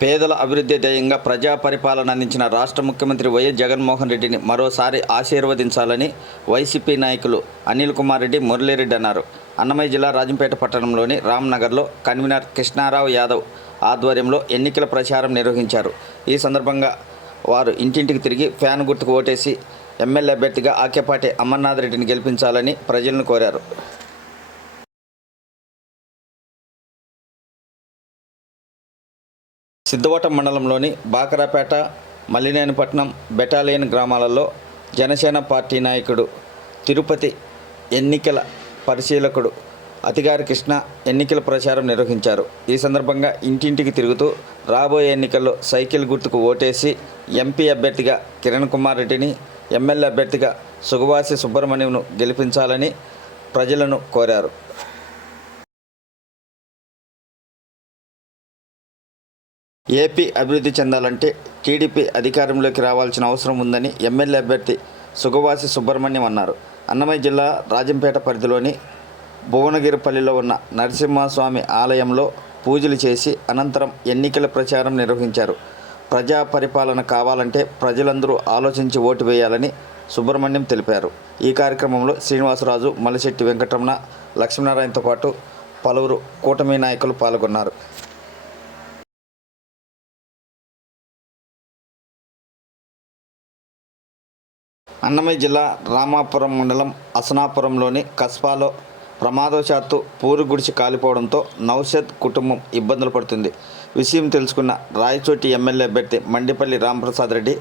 పేదల అభివృద్ధి ధ్యేయంగా ప్రజా పరిపాలన అందించిన రాష్ట్ర ముఖ్యమంత్రి వైఎస్ జగన్మోహన్ రెడ్డిని మరోసారి ఆశీర్వదించాలని వైసీపీ నాయకులు అనిల్ కుమార్ రెడ్డి మురళీరెడ్డి అన్నారు. అన్నమయ్య జిల్లా రాజంపేట పట్టణంలోని రామ్నగర్లో కన్వీనర్ కృష్ణారావు యాదవ్ ఆధ్వర్యంలో ఎన్నికల ప్రచారం నిర్వహించారు. ఈ సందర్భంగా వారు ఇంటింటికి తిరిగి ఫ్యాన్ గుర్తుకు ఓటేసి ఎమ్మెల్యే అభ్యర్థిగా ఆకేపాటి అమర్నాథ్ రెడ్డిని గెలిపించాలని ప్రజలను కోరారు. సిద్ధవటం మండలంలోని బాకరాపేట మల్లినేనిపట్నం బెటాలియన్ గ్రామాలలో జనసేన పార్టీ నాయకుడు తిరుపతి ఎన్నికల పరిశీలకుడు అతిగారి కృష్ణ ఎన్నికల ప్రచారం నిర్వహించారు. ఈ సందర్భంగా ఇంటింటికి తిరుగుతూ రాబోయే ఎన్నికల్లో సైకిల్ గుర్తుకు ఓటేసి ఎంపీ అభ్యర్థిగా కిరణ్ కుమార్ రెడ్డిని ఎమ్మెల్యే అభ్యర్థిగా సుగవాసి సుబ్రహ్మణ్యంను గెలిపించాలని ప్రజలను కోరారు. ఏపీ అభివృద్ధి చెందాలంటే టీడీపీ అధికారంలోకి రావాల్సిన అవసరం ఉందని ఎమ్మెల్యే అభ్యర్థి సుగవాసి సుబ్రహ్మణ్యం అన్నారు. అన్నమయ్య జిల్లా రాజంపేట పరిధిలోని భువనగిరిపల్లిలో ఉన్న నరసింహస్వామి ఆలయంలో పూజలు చేసి అనంతరం ఎన్నికల ప్రచారం నిర్వహించారు. ప్రజా పరిపాలన కావాలంటే ప్రజలందరూ ఆలోచించి ఓటు వేయాలని సుబ్రహ్మణ్యం తెలిపారు. ఈ కార్యక్రమంలో శ్రీనివాసరాజు మలిశెట్టి వెంకటరమణ లక్ష్మీనారాయణతో పాటు పలువురు కూటమి నాయకులు పాల్గొన్నారు. అన్నమయ్య జిల్లా రామాపురం మండలం అసనాపురంలోని కస్బాలో ప్రమాదవశాత్తు పూరు గుడిచి కాలిపోవడంతో నౌషద్ కుటుంబం ఇబ్బందులు పడుతుంది. విషయం తెలుసుకున్న రాయచోటి ఎమ్మెల్యే అభ్యర్థి మండిపల్లి రాంప్రసాద్ రెడ్డి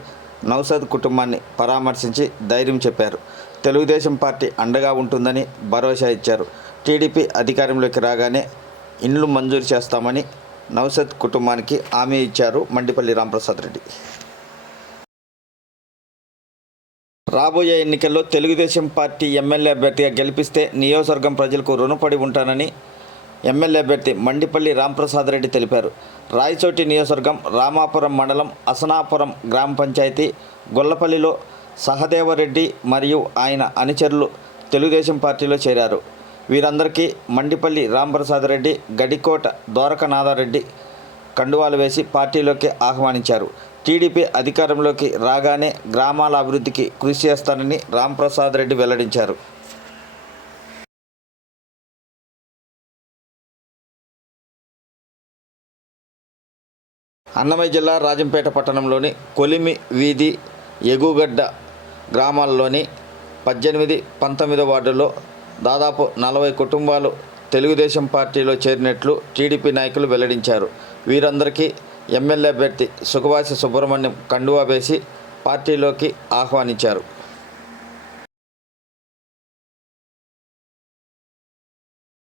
నౌషద్ కుటుంబాన్ని పరామర్శించి ధైర్యం చెప్పారు. తెలుగుదేశం పార్టీ అండగా ఉంటుందని భరోసా ఇచ్చారు. టీడీపీ అధికారంలోకి రాగానే ఇండ్లు మంజూరు చేస్తామని నౌషద్ కుటుంబానికి హామీ ఇచ్చారు మండిపల్లి రాంప్రసాద్ రెడ్డి. రాబోయే ఎన్నికల్లో తెలుగుదేశం పార్టీ ఎమ్మెల్యే అభ్యర్థిగా గెలిపిస్తే నియోజకవర్గం ప్రజలకు రుణపడి ఉంటానని ఎమ్మెల్యే అభ్యర్థి మండిపల్లి రాంప్రసాద్ రెడ్డి తెలిపారు. రాయచోటి నియోజకవర్గం రామాపురం మండలం అసనాపురం గ్రామ పంచాయతీ గొల్లపల్లిలో సహదేవరెడ్డి మరియు ఆయన అనుచరులు తెలుగుదేశం పార్టీలో చేరారు. వీరందరికీ మండిపల్లి రాంప్రసాద్ రెడ్డి గడికోట ద్వారకనాథారెడ్డి కండువాలు వేసి పార్టీలోకి ఆహ్వానించారు. టీడీపీ అధికారంలోకి రాగానే గ్రామాల అభివృద్ధికి కృషి చేస్తానని రాంప్రసాద్ రెడ్డి వెల్లడించారు. అన్నమయ్య జిల్లా రాజంపేట పట్టణంలోని కొలిమి వీధి ఎగుగడ్డ గ్రామాల్లోని పద్దెనిమిది పంతొమ్మిదో వార్డులో దాదాపు నలభై కుటుంబాలు తెలుగుదేశం పార్టీలో చేరినట్లు టీడీపీ నాయకులు వెల్లడించారు. వీరందరికీ ఎమ్మెల్యే అభ్యర్థి సుఖవాసి సుబ్రహ్మణ్యం కండువా వేసి పార్టీలోకి ఆహ్వానించారు.